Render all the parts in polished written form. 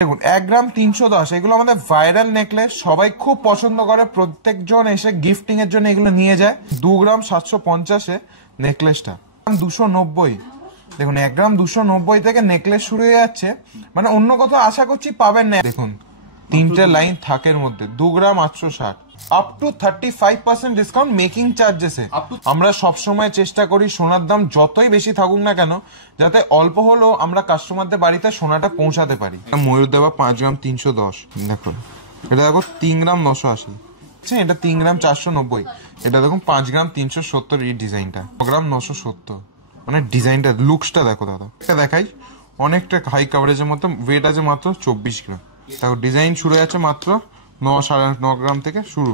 দেখুন 1 গ্রাম 310 এগুলো আমাদের ভাইরাল নেকলেস, সবাই খুব পছন্দ করে, প্রত্যেকজন এসে গিফটিং এর জন্য এগুলো নিয়ে যায়। 2 গ্রাম 750 নেকলেসটা 290। দেখুন 1 গ্রাম 290 থেকে নেকলেস শুরু হয়ে যাচ্ছে, মানে অন্য কোথাও আশা করছি পাবেন না। দেখুন তিনটে লাইন থাকের মধ্যে 2 গ্রাম 860, আপ টু 35% ডিসকাউন্ট মেকিং চার্জেসে। আমরা সবসময় চেষ্টা করি সোনার দাম যতই বেশি থাকুক না কেন, যাতে অল্প হলেও আমরা কাস্টমারদের বাড়িতে সোনাটা পৌঁছাতে পারি। ময়ূর দেওয়া 5 গ্রাম 310, দেখুন এটা দেখো 3 গ্রাম 980, এটা 3 গ্রাম 490, এটা দেখুন 5 গ্রাম 370 এই ডিজাইনটা 9 গ্রাম 970। মানে ডিজাইনটা লুকসটা দেখো দাদা, এটা দেখাই অনেকটা হাই কাভারেজের মতো, ওয়েট আছে মাত্র 24 গ্রাম। দেখো ডিজাইন শুরু আছে মাত্র 9.5 গ্রাম থেকে শুরু,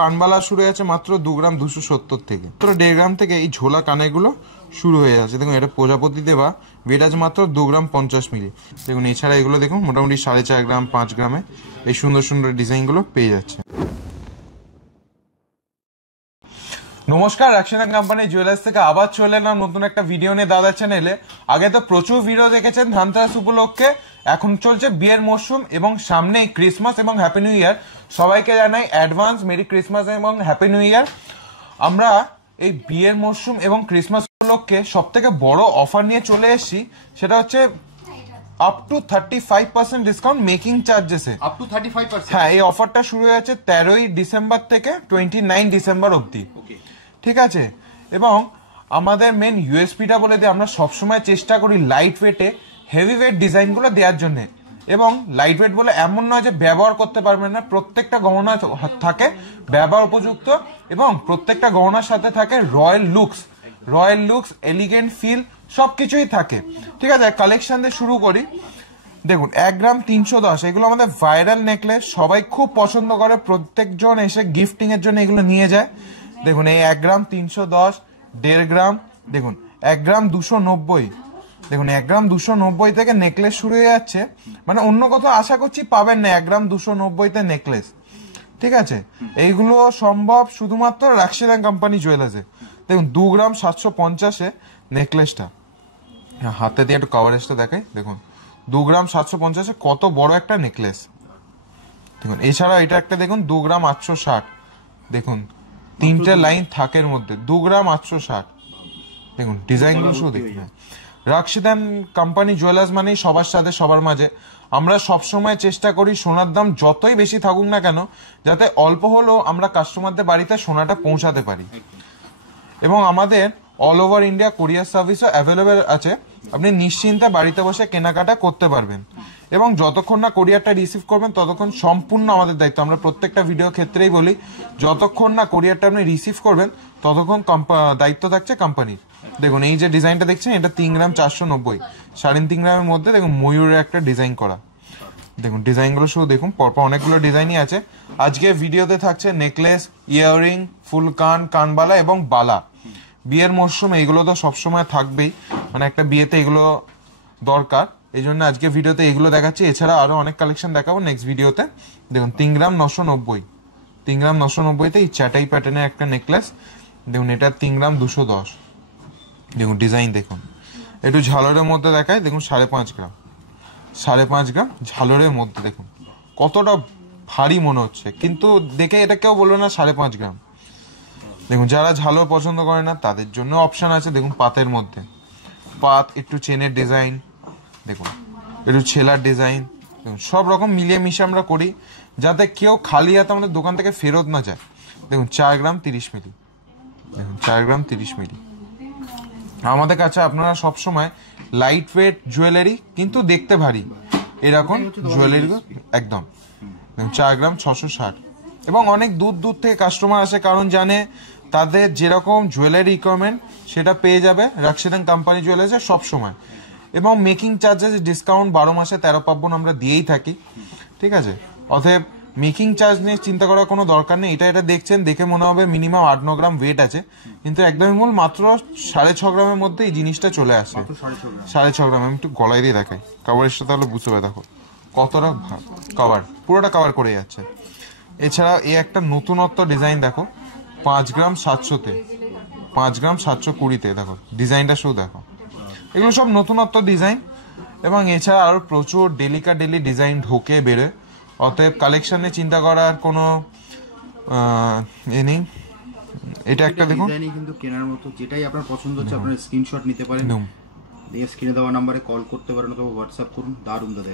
কানবালা শুরু আছে মাত্র 2 গ্রাম 270 থেকে, মাত্র 1.5 গ্রাম থেকে এই ঝোলা কানেগুলো শুরু হয়ে যাচ্ছে। দেখুন এটা প্রজাপতি দেওয়া, ওয়েট আছে মাত্র 2 গ্রাম 50 মিলি। দেখুন এছাড়া এগুলো দেখুন মোটামুটি 4.5 গ্রাম 5 গ্রামে এই সুন্দর সুন্দর ডিজাইনগুলো পেয়ে যাচ্ছে। নমস্কার, রাকসানা কোম্পানি জুয়েলার্স থেকে আবার চলে এলাম নতুন একটা ভিডিও নিয়ে দাদা চ্যানেলে। আগে তো প্রচুর ভিডিও দেখেছেন ধানতেরাস উপলক্ষে, এখন চলছে বিয়ের মরশুম এবং সামনেই ক্রিসমাস এবং হ্যাপি নিউ ইয়ার। সবাইকে জানাই অ্যাডভান্স মেরি ক্রিসমাস এবং হ্যাপি নিউ ইয়ার। আমরা এই বিয়ের মরশুম এবং ক্রিসমাস উপলক্ষে সব থেকে বড় অফার নিয়ে চলে এসেছি, সেটা হচ্ছে আপ টু 35% ডিসকাউন্ট মেকিং চার্জেসে। Up to 35%? হ্যাঁ, এই অফারটা শুরু হয়েছে 13ই ডিসেম্বর থেকে 29 ডিসেম্বর অবধি। ঠিক আছে, এবং আমাদের মেন ইউএসপিটা বলে দিই, আমরা সবসময় চেষ্টা করি লাইট ওয়েটে হেভি ওয়েট ডিজাইনগুলো দেওয়ার জন্য। এবং লাইট ওয়েট বলে এমন নয় যে ব্যবহার করতে পারবেন না, প্রত্যেকটা গহনা থাকে ব্যবহার উপযুক্ত, এবং প্রত্যেকটা গহনার সাথে থাকে রয়্যাল লুকস এলিগেন্ট ফিল সবকিছুই থাকে। ঠিক আছে, কালেকশন দিয়ে শুরু করি। দেখুন 1 গ্রাম 310 এগুলো আমাদের ভাইরাল নেকলেস, সবাই খুব পছন্দ করে, প্রত্যেকজন এসে গিফটিং এর জন্য এগুলো নিয়ে যায়। দেখুন এই 1 গ্রাম 310, 1.5 গ্রাম, দেখুন 1 গ্রাম 290। দেখুন 1 গ্রাম 290 থেকে নেকলেস শুরু হয়ে যাচ্ছে, মানে অন্য কোথাও আশা করছি পাবেন না 1 গ্রাম 290 নেকলেস। ঠিক আছে, এইগুলো সম্ভব শুধুমাত্র রাকসানা কোম্পানি জুয়েলার্সে। দেখুন 2 গ্রাম 750 নেকলেসটা, হাতে দিয়ে একটু কভারেজটা দেখাই। দেখুন 2 গ্রাম 750 কত বড় একটা নেকলেস। দেখুন এছাড়া এটা একটা দেখুন 2 গ্রাম 860, দেখুন তিনটে লাইন থাকের মধ্যে 2 গ্রাম 860। দেখুন ডিজাইনগুলো শুধু দেখুন। রাকসানা কোম্পানি জুয়েলার্স মানে সবার সাথে সবার মাঝে। আমরা সবসময় চেষ্টা করি সোনার দাম যতই বেশি থাকুক না কেন, যাতে অল্প হলেও আমরা কাস্টমারদের বাড়িতে সোনাটা পৌঁছাতে পারি। এবং আমাদের অল ওভার ইন্ডিয়া কুরিয়ার সার্ভিসও অ্যাভেলেবেল আছে, আপনি নিশ্চিন্তে বাড়িতে বসে কেনাকাটা করতে পারবেন। এবং যতক্ষণ না কোরিয়ারটা রিসিভ করবেন ততক্ষণ সম্পূর্ণ আমাদের দায়িত্ব। আমরা প্রত্যেকটা ভিডিও ক্ষেত্রেই বলি, যতক্ষণ না কোরিয়ারটা আপনি রিসিভ করবেন ততক্ষণ দায়িত্ব থাকছে কোম্পানির। দেখুন এই যে ডিজাইনটা দেখছেন, এটা 3 গ্রাম 490, 3.5 গ্রামের মধ্যে দেখুন ময়ূরের একটা ডিজাইন করা। দেখুন ডিজাইনগুলো শুধু দেখুন, পরপর অনেকগুলো ডিজাইনই আছে। আজকে ভিডিওতে থাকছে নেকলেস, ইয়াররিং, ফুল কানবালা এবং বালা। বিয়ের মরশুম এইগুলো তো সবসময় থাকবেই, মানে একটা বিয়েতে এগুলো দরকার, এই জন্য আজকে ভিডিওতে এগুলো দেখাচ্ছি। এছাড়া আরো অনেক কালেকশন দেখাবো নেক্সট ভিডিওতে। দেখুন 3 গ্রাম 990, 3 গ্রাম 990তে এই চ্যাটাই প্যাটার্নের একটা নেকলেস। দেখুন এটা 3 গ্রাম 210। দেখুন ডিজাইন দেখুন, একটু ঝালরের মধ্যে দেখায়। দেখুন 5.5 গ্রাম, 5.5 গ্রাম ঝালরের মধ্যে। দেখুন কতটা ভারী মনে হচ্ছে, কিন্তু দেখে এটা কেউ বলবে না 5.5 গ্রাম। দেখুন যারা ঝালর পছন্দ করে না তাদের জন্য অপশন আছে। দেখুন পাতের মধ্যে পাত, একটু চেনের ডিজাইন, দেখুন একটু ছেলার ডিজাইন, দেখুন সব রকম মিলিয়ে মিশে আমরা করি, যাতে কেউ খালি হাতে আমাদের দোকান থেকে ফেরত না যায়। দেখুন 4 গ্রাম 30 মিলি, দেখুন 4 গ্রাম 30 মিলি। আমাদের কাছে আপনারা সবসময় লাইট ওয়েট জুয়েলারি কিন্তু দেখতে ভারী এরকম জুয়েলারি একদম। 4 গ্রাম 660। এবং অনেক দূর থেকে কাস্টমার আসে, কারণ জানে তাদের যেরকম জুয়েলারি রিকোয়ারমেন্ট সেটা পেয়ে যাবে রাকসানা কোম্পানি জুয়েলার্সে সবসময়। এবং মেকিং চার্জেস ডিসকাউন্ট 12 মাসে 13 পার্বণ আমরা দিয়েই থাকি। ঠিক আছে, অতএব মেকিং চার্জ নিয়ে চিন্তা করার কোনো দরকার নেই। এটা দেখছেন, দেখে মনে হবে মিনিমাম 8-9 গ্রাম ওয়েট আছে, কিন্তু একদমই মূল মাত্র 6.5 গ্রামের মধ্যে এই জিনিসটা চলে আসে। 6.5 গ্রাম। আমি একটু গলায় দিয়ে দেখাই, কাভারেজটা তাহলে বুঝতে পারে। দেখো কতটা কভার, পুরোটা কভার করে যাচ্ছে। এছাড়া এই একটা নতুনত্ব ডিজাইন দেখো 5 গ্রাম 700-তে, 5 গ্রাম 720-তে। দেখো ডিজাইনটা শুধু দেখো, এগুলো সব নতুনত্ব ডিজাইন। এবং এছাড়া আরো প্রচুর ডেলি ডিজাইন ঢোকে বেরোয়, অতএব কালেকশনে চিন্তা করার কোনো নেই। এটা একটা দেখুন ডিজাইনই কিন্তু কেনার মতো, যেটাই আপনার পছন্দ হচ্ছে আপনারা স্ক্রিনশট নিতে পারেন, দিয়ে স্ক্রিনে দেওয়া নাম্বারে কল করতে পারেন অথবা হোয়াটসঅ্যাপ করুন। দারুণ দাদা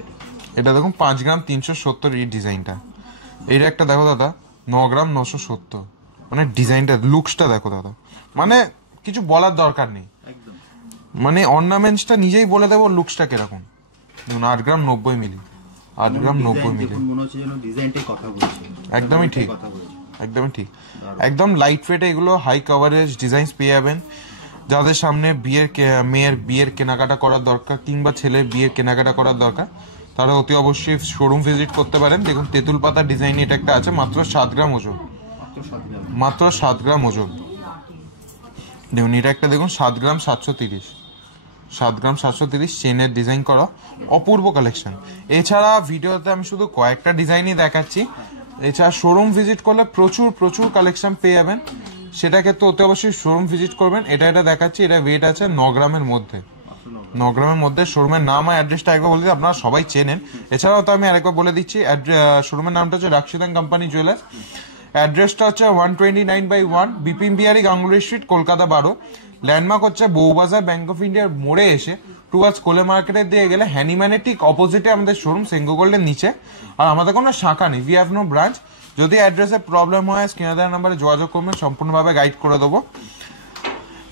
এটা দেখুন 5 গ্রাম 370 এই ডিজাইনটা। এইটা একটা দেখো দাদা 9 গ্রাম 970, মানে ডিজাইনটা লুকসটা দেখো দাদা, মানে কিছু বলার দরকার নেই, একদম মানে অর্নামেন্টসটা নিজেই বলে দেবো লুকসটা কিরকম। দেখুন 8 গ্রাম 90 মিলি, 8 গ্রাম 90 মিলি, মনে হচ্ছে যেন ডিজাইনটাই কথা বলছে। একদমই ঠিক, একদমই ঠিক, একদম লাইট ওয়েটে এগুলো হাই কভারেজ ডিজাইনস পেয়ে যাবেন। যাদের সামনে মেয়ের বিয়ের কেনাকাটা করার দরকার কিংবা ছেলের বিয়ের কেনাকাটা করার দরকার, তারা অতি অবশ্যই শোরুম ভিজিট করতে পারেন। দেখুন তেঁতুল পাতা ডিজাইন এটা একটা আছে, মাত্র 7 গ্রাম ওজন, মাত্র 7 গ্রাম ওজন। দেখুন এটা একটা দেখুন 7 গ্রাম 730, 7 গ্রাম 730 চেনের ডিজাইন করা অপূর্ব কালেকশন। এছাড়া ভিডিওতে আমি শুধু কয়েকটা ডিজাইনই দেখাচ্ছি, এছাড়া শোরুম ভিজিট করলে প্রচুর প্রচুর কালেকশন পেয়ে যাবেন, সেটা ক্ষেত্রে অতি অবশ্যই শোরুম ভিজিট করবেন। এটা দেখাচ্ছি, এটা ওয়েট আছে 9 গ্রামের মধ্যে, 9 গ্রামের মধ্যে। শোরুমের নাম আর অ্যাড্রেসটা একবার বলে দিই, আপনারা সবাই চেনেন। এছাড়াও তো আমি আরেকবার বলে দিচ্ছি, শোরুমের নামটা হচ্ছে রাক্ষিদান কোম্পানি জুয়েলার্স, অ্যাড্রেসটা হচ্ছে 129/1 বিপিন বিহারি গাঙ্গুলি স্ট্রিট, কলকাতা 12। ল্যান্ডমার্ক হচ্ছে বউবাজার ব্যাংক অফ ইন্ডিয়ার মোড়ে এসে টুয়ার্ডস কোলে মার্কেটের দিয়ে গেলে হ্যানিম্যানের ঠিক অপোজিটে আমাদের শোরুম, সেঙ্গো গোল্ডের নিচে। আর আমাদের কোনো শাখা নেই, উই হ্যাভ নো ব্রাঞ্চ। যদি অ্যাড্রেসে প্রবলেম হয় স্ক্রিনে দেওয়া নাম্বারে যোগাযোগ করবেন, সম্পূর্ণভাবে গাইড করে দেবো।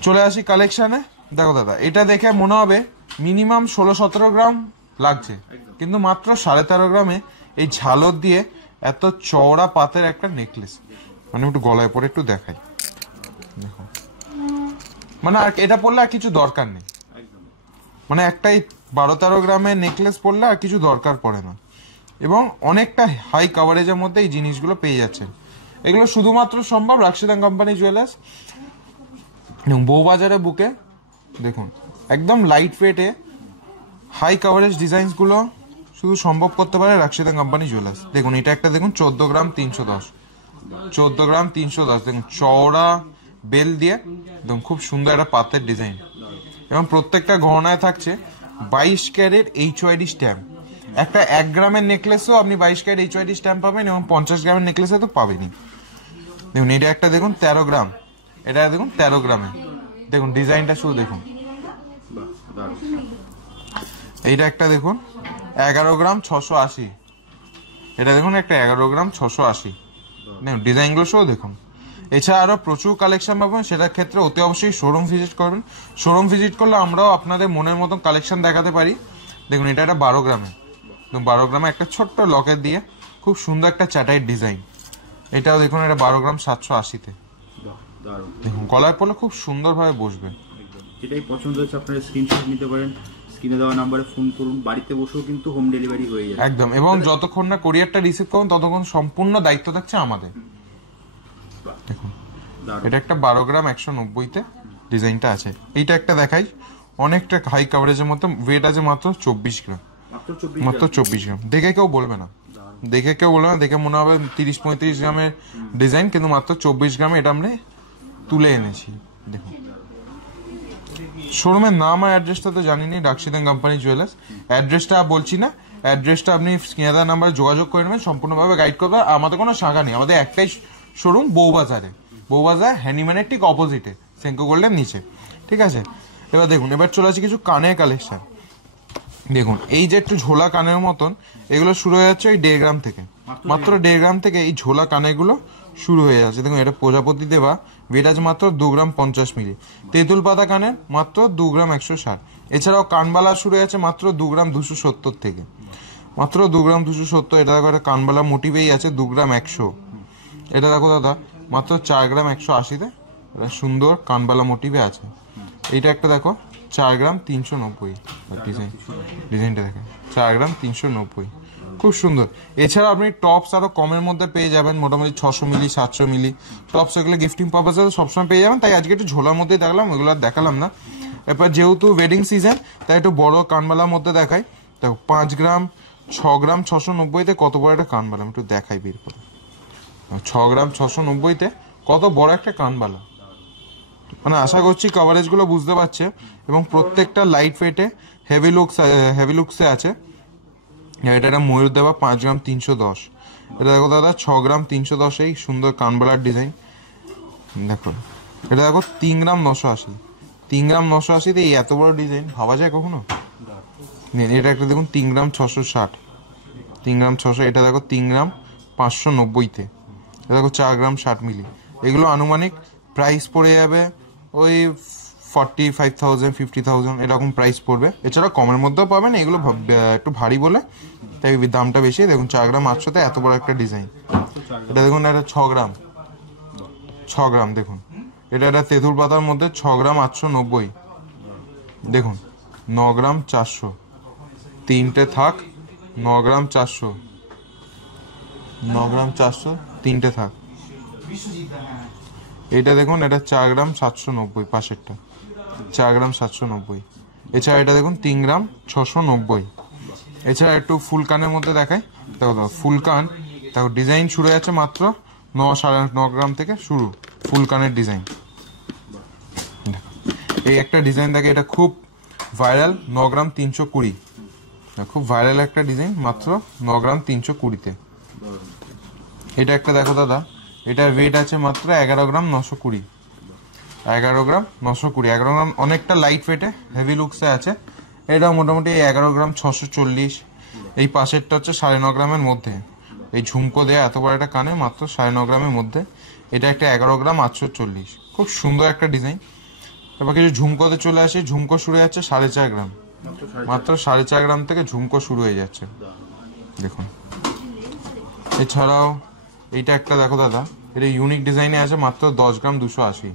চলে আসি কালেকশনে। দেখো দাদা এটা দেখে মনে হবে মিনিমাম 16-17 গ্রাম লাগছে, কিন্তু মাত্র 13.5 গ্রামে এই ঝালর দিয়ে এত চওড়া পাতের একটা নেকলেস, মানে একটু গলায় পরে একটু দেখাই, দেখো মানে আর এটা পরলে আর কিছু দরকার নেই, মানে একটাই 12-13 গ্রামের নেকলেস পরলে আর কিছু দরকার পড়ে না, এবং অনেকটা হাই কাভারেজের মধ্যে এই জিনিসগুলো পেয়ে যাচ্ছেন। এগুলো শুধুমাত্র সম্ভব রাক্ষিদান কোম্পানি জুয়েলার্স, বউবাজারের বুকে। দেখুন একদম লাইট ওয়েটে হাই কাভারেজ ডিজাইনসগুলো শুধু সম্ভব করতে পারে রাক্ষিদান কোম্পানি জুয়েলার্স। দেখুন এটা একটা দেখুন 14 গ্রাম 310, 14 গ্রাম 310, দেখুন চওড়া বেল দিয়ে একদম খুব সুন্দর একটা পাতের ডিজাইন, এবং প্রত্যেকটা গহনায় থাকছে 22 ক্যারেট HYD স্ট্যাম্প। একটা 1 গ্রামের নেকলেসও আপনি 22 ক্যারেট HYD স্ট্যাম্প পাবেন, এবং 50 গ্রামের নেকলেসে তো পাবেনই। দেখুন এটা একটা দেখুন 13 গ্রাম, এটা দেখুন 13 গ্রামে, দেখুন ডিজাইনটা শুধু দেখুন। এইটা একটা দেখুন 11 গ্রাম 680, এটা দেখুন একটা 11 গ্রাম 680, দেখুন ডিজাইনগুলো শুধু দেখুন। এছাড়া আরো প্রচুর কালেকশন পাবেন, সেটার ক্ষেত্রে অতি অবশ্যই শোরুম ভিজিট করবেন। শোরুম ভিজিট করলে আমরাও আপনাদের মনের মতন কালেকশন দেখাতে পারি। দেখুন এটা একটা 12 গ্রামে, 12 গ্রামে একটা ছোট্ট লকেট দিয়ে খুব সুন্দর একটা চাটাইয়ের ডিজাইন। এটাও দেখুন এটা 12 গ্রাম 780-তে, দেখুন গলায় পড়লে খুব সুন্দরভাবে বসবে। যেটাই পছন্দ হচ্ছে আপনারা স্ক্রিনশট নিতে পারেন, স্ক্রিনে দেওয়া নাম্বারে ফোন করুন, বাড়িতে বসেও কিন্তু হোম ডেলিভারি হয়ে যাবে একদম, এবং যতক্ষণ না কুরিয়ারটা রিসিভ করুন ততক্ষণ সম্পূর্ণ দায়িত্ব থাকছে আমাদের। দেখুন এটা একটা 12 গ্রাম 190-তে ডিজাইনটা আছে। এইটা একটা দেখাই, অনেকটা হাই কাভারেজের মতো, ওয়েট আছে মাত্র 24 গ্রাম, মাত্র 24 গ্রাম। দেখে কেউ বলবে না, দেখে মনে হবে 30-35 গ্রামের ডিজাইন, কিন্তু মাত্র 24 গ্রামে এটা আমরা তুলে এনেছি। দেখুন শোরুমের নাম আর অ্যাড্রেসটা তো জানিনি, রাক্ষিদান কোম্পানি জুয়েলার্স। অ্যাড্রেসটা বলছি না, অ্যাড্রেসটা আপনি স্ক্রিনে দেওয়া নাম্বারে যোগাযোগ করে নেবেন, সম্পূর্ণভাবে গাইড করবে। আমাদের কোনো শাখা নেই, আমাদের একটাই শোরুম বউবাজার হ্যানিম্যানের ঠিক অপোজিটে, সেঙ্কো গোল্ডের নিচে, ঠিক আছে। এবার দেখুন, এবার চলে আসি কিছু কানের কালেকশন। দেখুন এই যে একটু ঝোলা কানের মতন, এগুলো শুরু হয়ে যাচ্ছে ওই 1.5 গ্রাম থেকে, মাত্র 1.5 গ্রাম থেকে এই ঝোলা কানেরগুলো শুরু হয়ে যাচ্ছে। দেখুন এটা প্রজাপতি দেওয়া, ওয়েট আছে মাত্র 2 গ্রাম 50 মিলি। তেঁতুল পাতা কানের মাত্র 2 গ্রাম 160। এছাড়াও কানবালা শুরু হয়েছে মাত্র 2 গ্রাম 270 থেকে, মাত্র 2 গ্রাম 270। এটা দেখো একটা কানবালা মোটিভেই আছে 2 গ্রাম 100। এটা দেখো দাদা মাত্র 4 গ্রাম 180-তে, এটা সুন্দর কানবালা মোটিভে আছে। এইটা একটা দেখো 4 গ্রাম 390, ডিজাইনটা দেখে 4 গ্রাম 390, খুব সুন্দর। এছাড়া আপনি টপস আরো কমের মধ্যে পেয়ে যাবেন, মোটামুটি 600 মিলি 700 মিলি টপস, এগুলো গিফটিং পারপাসে সবসময় পেয়ে যাবেন। তাই আজকে একটু ঝোলার মধ্যেই দেখলাম, ওগুলো আর দেখালাম না। এরপর যেহেতু ওয়েডিং সিজন, তাই একটু বড় কানবালার মধ্যে দেখাই। দেখো 5 গ্রাম 6 গ্রাম 690-তে কত বড় একটা কানবালা, আমি একটু দেখাই বের করে। 6 গ্রাম 690-তে কত বড় একটা কানবালা, মানে আশা করছি কভারেজগুলো বুঝতে পারছে। এবং প্রত্যেকটা লাইট ওয়েটে হেভি লুকসে আছে। এটা একটা ময়ূর দেওয়া 5 গ্রাম 310। এটা দেখো দাদা 6 গ্রাম 310, এই সুন্দর কানবালার ডিজাইন দেখো। এটা দেখো 3 গ্রাম 980, 3 গ্রাম 980 এই এত বড় ডিজাইন ভাবা যায় কখনো? এটা একটা দেখুন 3 গ্রাম 660, 3 গ্রাম 600। এটা দেখো 3 গ্রাম 590-তে। এটা দেখো 4 গ্রাম 60 মিলি। এগুলো আনুমানিক প্রাইস পড়ে যাবে ওই 45,000 50,000 এরকম প্রাইস পড়বে। এছাড়া কমের মধ্যেও পাবেন, এগুলো একটু ভারী বলে তাই দামটা বেশি। দেখুন 4 গ্রাম 800-তে এত বড় একটা ডিজাইন। এটা দেখুন এটা 6 গ্রাম, 6 গ্রাম দেখুন। এটা একটা তেঁতুল পাতার মধ্যে 6 গ্রাম 890। দেখুন 9 গ্রাম 400, 3টে থাক 9 গ্রাম 400, 9 গ্রাম 400, 3টে থাক। এটা দেখুন এটা 4 গ্রাম 790, পাশেরটা 4 গ্রাম 790। এছাড়া এটা দেখুন 3 গ্রাম 690। এছাড়া একটু ফুল কানের মধ্যে দেখাই, দেখো দেখো ফুল কান দেখো, ডিজাইন শুরু হয়েছে মাত্র 9.5 গ্রাম থেকে শুরু ফুল কানের ডিজাইন। এই একটা ডিজাইন দেখে, এটা খুব ভাইরাল, 9 গ্রাম 320, খুব ভাইরাল একটা ডিজাইন, মাত্র 9 গ্রাম 320-তে। এটা একটা দেখো দাদা, এটার ওয়েট আছে মাত্র 11 গ্রাম 920, 11 গ্রাম 920, 11 গ্রাম অনেকটা লাইট ওয়েটে হেভি লুকসে আছে। এটা মোটামুটি 11 গ্রাম 640। এই পাশেরটা হচ্ছে 9.5 গ্রামের মধ্যে, এই ঝুমকো দেয়া এত বড় একটা কানে মাত্র 9.5 গ্রামের মধ্যে। এটা একটা 11 গ্রাম 840, খুব সুন্দর একটা ডিজাইন। এবার কিছু ঝুমকোতে চলে আসে, ঝুমকো শুরু হয়ে যাচ্ছে 4.5 গ্রাম, মাত্র 4.5 গ্রাম থেকে ঝুমকো শুরু হয়ে যাচ্ছে দেখুন। এছাড়াও এইটা একটা দেখো দাদা, এটা ইউনিক ডিজাইনে আছে মাত্র 10 গ্রাম 280,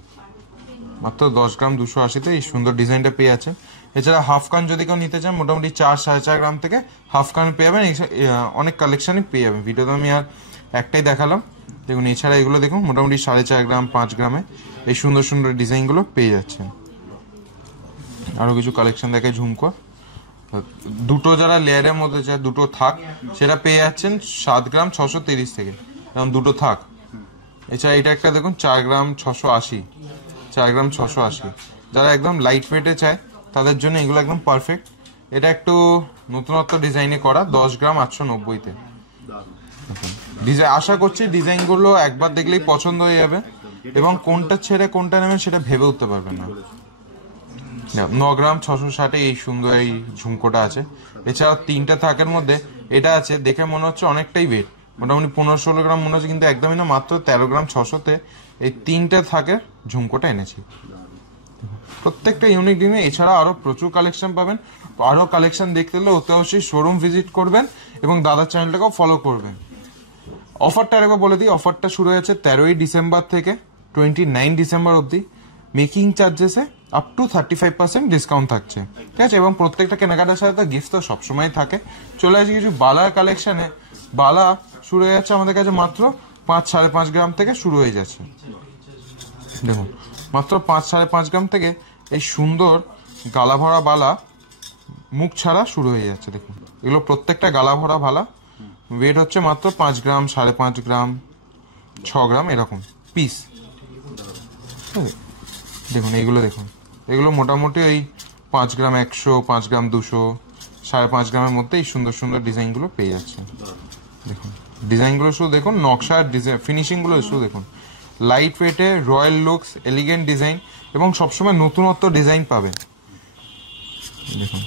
মাত্র 10 গ্রাম 280-তে এই সুন্দর ডিজাইনটা পেয়ে আছে। এছাড়া হাফ কান যদি কেউ নিতে চান মোটামুটি 4-4.5 গ্রাম থেকে হাফ কান পেয়ে যাবেন। অনেক কালেকশনই পেয়ে যাবেন, ভিডিওতে আমি আর একটাই দেখালাম দেখুন। এছাড়া এগুলো দেখুন মোটামুটি 4.5 গ্রাম 5 গ্রামে এই সুন্দর সুন্দর ডিজাইনগুলো পেয়ে যাচ্ছেন। আরও কিছু কালেকশন দেখে ঝুমকো, দুটো যারা লেয়ারের মধ্যে চায় দুটো থাক সেটা পেয়ে যাচ্ছেন 7 গ্রাম 630 থেকে, যেমন দুটো থাক। এছাড়া এটা একটা দেখুন 4 গ্রাম 680, 4 গ্রাম 680। যারা একদম লাইট ওয়েটে চায় তাদের জন্য এগুলো একদম পারফেক্ট। এটা একটু নতুনত্ব ডিজাইনে করা 10 গ্রাম 890-তে। আশা করছি ডিজাইনগুলো একবার দেখলেই পছন্দ হয়ে যাবে এবং কোনটা ছেড়ে কোনটা নেবেন সেটা ভেবে উঠতে পারবেন না। 9 গ্রাম 660 এই সুন্দর এই ঝুমকোটা আছে। এছাড়াও 3টে থাকের মধ্যে এটা আছে, দেখে মনে হচ্ছে অনেকটাই ওয়েট, মোটামুটি 15-16 গ্রাম মনে হচ্ছে, কিন্তু একদমই না, মাত্র 13 গ্রাম 600-তে এই 3টে থাকের ঝুমকোটা এনেছি। প্রত্যেকটা ইউনিক ডিজাইন। এছাড়া আরো প্রচুর কালেকশন পাবেন। আরো কালেকশন দেখতে হলে অতি অবশ্যই শোরুম ভিজিট করবেন এবং দাদার চ্যানেলটাকেও ফলো করবেন। অফারটা আরেকবার বলে দিই, অফারটা শুরু হয়েছে 13ই ডিসেম্বর থেকে 29 ডিসেম্বর অবধি। মেকিং চার্জেসে আপ টু 35% ডিসকাউন্ট থাকছে, ঠিক আছে? এবং প্রত্যেকটা কেনাকাটার সাথে তো গিফট তো সবসময় থাকে। চলে আসে কিছু বালার কালেকশনে। বালা শুরু হয়ে যাচ্ছে আমাদের কাছে মাত্র 5-5.5 গ্রাম থেকে শুরু হয়ে যাচ্ছে। দেখুন মাত্র 5-5.5 গ্রাম থেকে এই সুন্দর গালা ভরা বালা মুখ ছাড়া শুরু হয়ে যাচ্ছে। দেখুন এগুলো প্রত্যেকটা গালা ভরা বালা, ওয়েট হচ্ছে মাত্র 5 গ্রাম 5.5 গ্রাম 6 গ্রাম এরকম পিস। দেখুন এইগুলো দেখুন, এগুলো মোটামুটি ওই 5 গ্রাম 100, 5 গ্রাম 200, 5.5 গ্রামের মধ্যে এই সুন্দর সুন্দর ডিজাইনগুলো পেয়ে যাচ্ছে। দেখুন ডিজাইনগুলো শুধু দেখুন, নকশার ডিজাইন ফিনিশিংগুলো শুধু দেখুন। লাইট ওয়েটে রয়্যাল লুকস, এলিগেন্ট ডিজাইন এবং সবসময় নতুনত্ব ডিজাইন পাবেন। দেখুন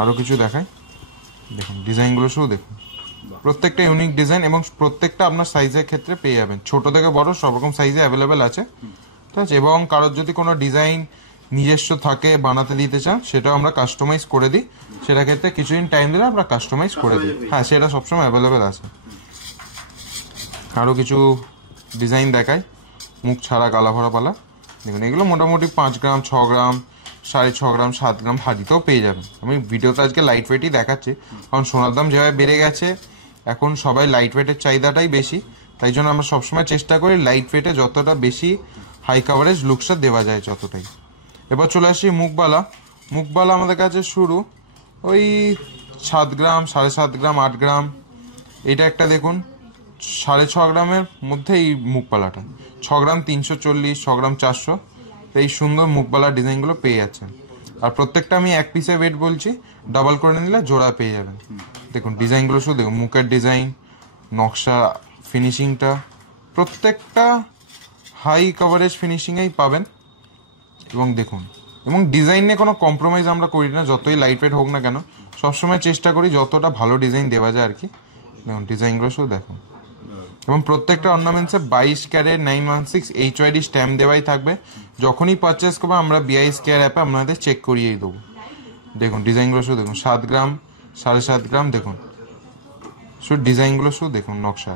আরও কিছু দেখায়, দেখুন ডিজাইনগুলো শুধু দেখুন, প্রত্যেকটা ইউনিক ডিজাইন এবং প্রত্যেকটা আপনার সাইজের ক্ষেত্রে পেয়ে যাবেন। ছোট থেকে বড় সব রকম সাইজে অ্যাভেলেবেল আছে, ঠিক আছে? এবং কারোর যদি কোনো ডিজাইন নিজস্ব থাকে বানাতে দিতে চান সেটাও আমরা কাস্টমাইজ করে দিই, সেটা ক্ষেত্রে কিছুদিন টাইম দিলে আমরা কাস্টমাইজ করে দিই। হ্যাঁ, সেটা সবসময় অ্যাভেলেবেল আছে। আরও কিছু ডিজাইন দেখায়, মুখ ছাড়া গালা ভরা পালা। দেখুন এগুলো মোটামুটি 5 গ্রাম 6 গ্রাম 6.5 গ্রাম 7 গ্রাম ভাজিতেও পেয়ে যাবেন। আমি ভিডিওতে আজকে লাইট ওয়েটই দেখাচ্ছি, কারণ সোনার দাম যেভাবে বেড়ে গেছে এখন সবাই লাইট ওয়েটের চাহিদাটাই বেশি, তাই জন্য আমরা সবসময় চেষ্টা করি লাইট ওয়েটে যতটা বেশি হাই কাভারেজ লুকসটা দেওয়া যায় যতটাই। এবার চলে আসি মুখবালা। মুখবালা আমাদের কাছে শুরু ওই 7 গ্রাম 7.5 গ্রাম 8 গ্রাম। এটা একটা দেখুন 6.5 গ্রামের মধ্যে এই মুখবালাটা 6 গ্রাম 340, 6 গ্রাম 400, এই সুন্দর মুখবালার ডিজাইনগুলো পেয়ে যাচ্ছেন। আর প্রত্যেকটা আমি এক পিসে ওয়েট বলছি, ডাবল করে নিলে জোড়া পেয়ে যাবেন। দেখুন ডিজাইনগুলো শুধু দেখুন, মুখের ডিজাইন, নকশা, ফিনিশিংটা প্রত্যেকটা হাই কভারেজ ফিনিশিংয়েই পাবেন। এবং দেখুন, এবং ডিজাইন নিয়ে কোনো কম্প্রোমাইজ আমরা করি না, যতই লাইট ওয়েট হোক না কেন সবসময় চেষ্টা করি যতটা ভালো ডিজাইন দেওয়া যায় আর কি। দেখুন ডিজাইনগুলো শুধু দেখুন, এবং প্রত্যেকটা অর্নামেন্টসে 22 ক্যারেট 916 HYD স্ট্যাম্প দেওয়াই থাকবে। যখনই পারচেস করবো আমরা BIS কেয়ার অ্যাপে আপনাদের চেক করিয়েই দেবো। দেখুন ডিজাইনগুলো শুধু দেখুন, 7 গ্রাম 7.5 গ্রাম, দেখুন শুধু ডিজাইনগুলো শুধু দেখুন, নকশা।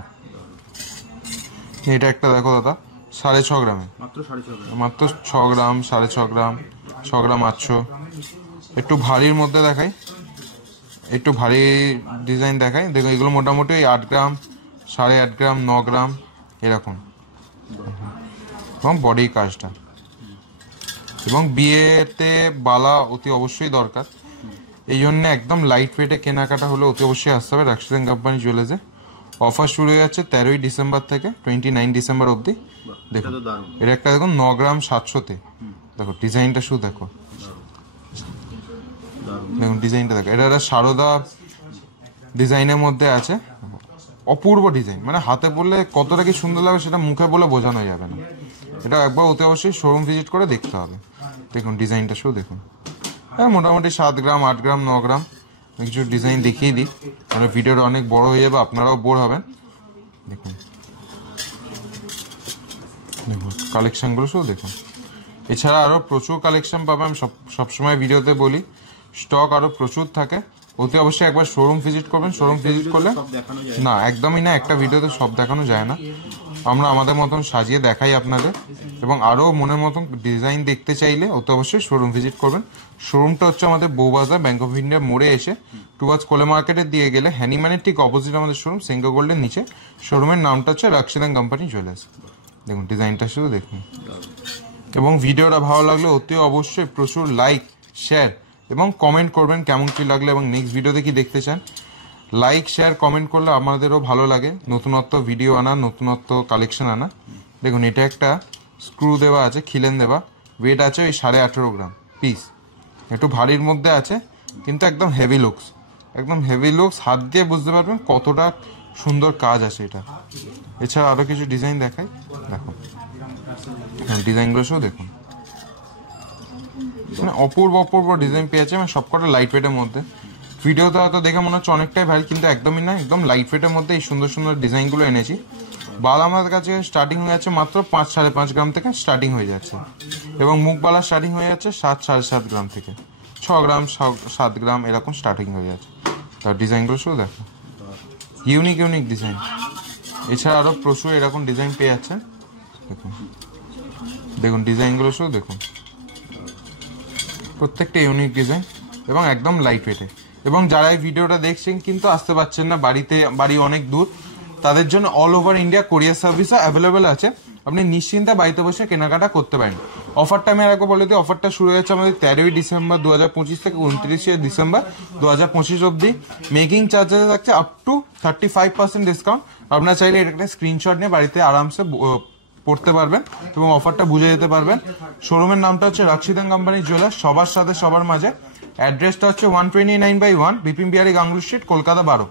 এটা একটা দেখো দাদা, 6.5 গ্রামে, মাত্র 6 গ্রাম 6.5 গ্রাম, 6 গ্রাম 800। একটু ভারীর মধ্যে দেখাই, একটু ভারী ডিজাইন দেখাই। দেখো এগুলো মোটামুটি 8 গ্রাম 8.5 গ্রাম 9 গ্রাম এরকম, এবং বডির কাজটা। এবং বিয়েতে বালা অতি অবশ্যই দরকার, এই জন্য একদম লাইট ওয়েটে কেনাকাটা হলে অতি অবশ্যই আসতে হবে রাক্সিদেন কোম্পানি জুয়েলার্সে। অফার শুরু হয়ে যাচ্ছে 13ই ডিসেম্বর থেকে 29 ডিসেম্বর অবধি। দেখুন এটা একটা দেখুন 9 গ্রাম 700-তে, দেখো ডিজাইনটা শুধু দেখো, দেখুন ডিজাইনটা দেখো। এটা একটা সারদা ডিজাইনের মধ্যে আছে, অপূর্ব ডিজাইন, মানে হাতে পড়লে কতটা কি সুন্দর লাগে সেটা মুখে বলে বোঝানো যাবে না। এটা একবার অতি অবশ্যই শোরুম ভিজিট করে দেখতে হবে। দেখুন ডিজাইনটা শুধু দেখুন, হ্যাঁ মোটামুটি 7 গ্রাম 8 গ্রাম 9 গ্রাম কিছু ডিজাইন দেখিয়ে দিই, মানে ভিডিওটা অনেক বড় হয়ে যাবে, আপনারাও বোর হবেন। দেখুন দেখুন কালেকশনগুলো শুধু দেখুন। এছাড়া আরও প্রচুর কালেকশন পাবেন, আমি সবসময় ভিডিওতে বলি স্টক আরও প্রচুর থাকে। অতি অবশ্যই একবার শোরুম ভিজিট করবেন, শোরুম ভিজিট করলে না একদমই না, একটা ভিডিওতে সব দেখানো যায় না, আমরা আমাদের মতন সাজিয়ে দেখাই আপনাদের। এবং আরও মনের মতন ডিজাইন দেখতে চাইলে অতি অবশ্যই শোরুম ভিজিট করবেন। শোরুমটা হচ্ছে আমাদের বউবাজার ব্যাংক অফ ইন্ডিয়ার মোড়ে এসে টুয়ার্ডস কোলে মার্কেটে দিয়ে গেলে হ্যানিম্যানের ঠিক অপোজিট আমাদের শোরুম, সেঙ্গো গোল্ডের নিচে। শোরুমের নামটা হচ্ছে রাক্সিদেন কোম্পানি জুয়েলার্স। দেখুন ডিজাইনটা শুধু দেখুন। এবং ভিডিওটা ভালো লাগলে অতি অবশ্যই প্রচুর লাইক শেয়ার এবং কমেন্ট করবেন কেমন কি লাগলো, এবং নেক্সট ভিডিওতে কি দেখতে চান। লাইক শেয়ার কমেন্ট করলে আমাদেরও ভালো লাগে নতুনত্ব ভিডিও আনা, নতুনত্ব কালেকশন আনা। দেখুন এটা একটা স্ক্রু দেওয়া আছে, খিলেন দেওয়া, ওয়েট আছে ওই 18.5 গ্রাম পিস, একটু ভারীর মধ্যে আছে কিন্তু একদম হেভি লুকস, একদম হেভি লুকস, হাত দিয়ে বুঝতে পারবেন কতটা সুন্দর কাজ আছে এটা। এছাড়া আরও কিছু ডিজাইন দেখাই, দেখুন হ্যাঁ ডিজাইনগুলো সব দেখুন, মানে অপূর্ব অপূর্ব ডিজাইন পেয়েছে, মানে সবকটা লাইট ওয়েটের মধ্যে। ভিডিওতে হয়তো দেখে মনে হচ্ছে অনেকটাই ভারী, কিন্তু একদমই না, একদম লাইট ওয়েটের মধ্যে এই সুন্দর সুন্দর ডিজাইনগুলো এনেছি। বালা আমাদের কাছে স্টার্টিং হয়ে যাচ্ছে মাত্র 5-5.5 গ্রাম থেকে স্টার্টিং হয়ে যাচ্ছে, এবং মুখবালা স্টার্টিং হয়ে যাচ্ছে 7-7.5 গ্রাম থেকে, 6 গ্রাম 7 গ্রাম এরকম স্টার্টিং হয়ে যাচ্ছে। তার ডিজাইনগুলো শুধু দেখো, ইউনিক ইউনিক ডিজাইন। এছাড়া আরও প্রচুর এরকম ডিজাইন পেয়ে যাচ্ছেন। দেখুন দেখুন ডিজাইনগুলো শুধু দেখুন, প্রত্যেকটা ইউনিক ডিজাইন এবং একদম লাইট ওয়েটে। এবং যারা এই ভিডিওটা দেখছেন কিন্তু আসতে পারছেন না, বাড়ি অনেক দূর, তাদের জন্য অল ওভার ইন্ডিয়া কোরিয়ার সার্ভিসও অ্যাভেলেবেল আছে, আপনি নিশ্চিন্তে বাড়িতে বসে কেনাকাটা করতে পারেন। অফারটা আমি আরেকবার বলে দিই, অফারটা শুরু হয়েছে আমাদের 13ই ডিসেম্বর 2025 থেকে 29শে ডিসেম্বর 2025 অবধি। মেকিং চার্জেস থাকছে আপ টু 35% ডিসকাউন্ট। আপনারা চাইলে এটা একটা স্ক্রিনশট নিয়ে বাড়িতে আরামসে পড়তে পারবেন এবং অফারটা বুঝে যেতে পারবেন। শোরুমের নামটা হচ্ছে রাক্সিদেন কোম্পানি জুয়েলার্স, সবার সাথে সবার মাঝে। অ্যাড্রেসটা হচ্ছে 129/1 বিপিন বিহারি গাঙ্গুলি স্ট্রিট, কলকাতা 12।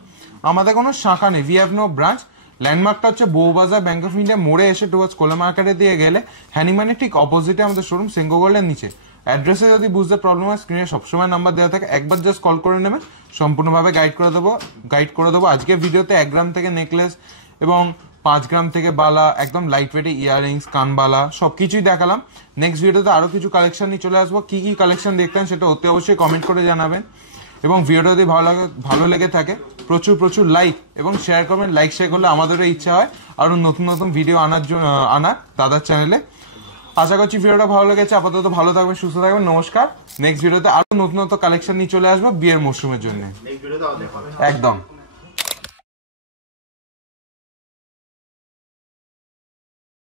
আমাদের কোনো শাখা নেই, উই হ্যাভ নো ব্রাঞ্চ। ল্যান্ডমার্কটা হচ্ছে বউবাজার ব্যাংক অফ ইন্ডিয়া মোড়ে এসে টুয়ার্ডস কোলে মার্কেটে দিয়ে গেলে হ্যানিম্যানের ঠিক অপোজিটে আমাদের শোরুম, সেঙ্গো গোল্ডের নিচে। অ্যাড্রেসে যদি বুঝতে প্রবলেম হয় স্ক্রিনে সবসময় নাম্বার দেওয়া থাকে, একবার জাস্ট কল করে নেবেন, সম্পূর্ণভাবে গাইড করে দেবো। আজকে ভিডিওতে 1 গ্রাম থেকে নেকলেস এবং 5 গ্রাম থেকে বালা, একদম লাইট ওয়েটে ইয়াররিংস, কানবালা সবকিছুই দেখালাম। নেক্সট ভিডিওতে আরো কিছু কালেকশন নিয়ে চলে আসবো, কি কি কালেকশন দেখতেন সেটা অতি অবশ্যই কমেন্ট করে জানাবেন। এবং ভিডিওটা যদি ভালো লেগে থাকে প্রচুর প্রচুর লাইক এবং শেয়ার করবেন। লাইক শেয়ার করলে আমাদেরও ইচ্ছা হয় আরো নতুন নতুন ভিডিও আনার দাদার চ্যানেলে। আশা করছি ভিডিওটা ভালো লেগেছে। আপাতত ভালো থাকবেন, সুস্থ থাকবেন, নমস্কার। নেক্সট ভিডিওতে আরো নতুন নতুন কালেকশন নিয়ে চলে আসবো বিয়ের মরশুমের জন্য, একদম।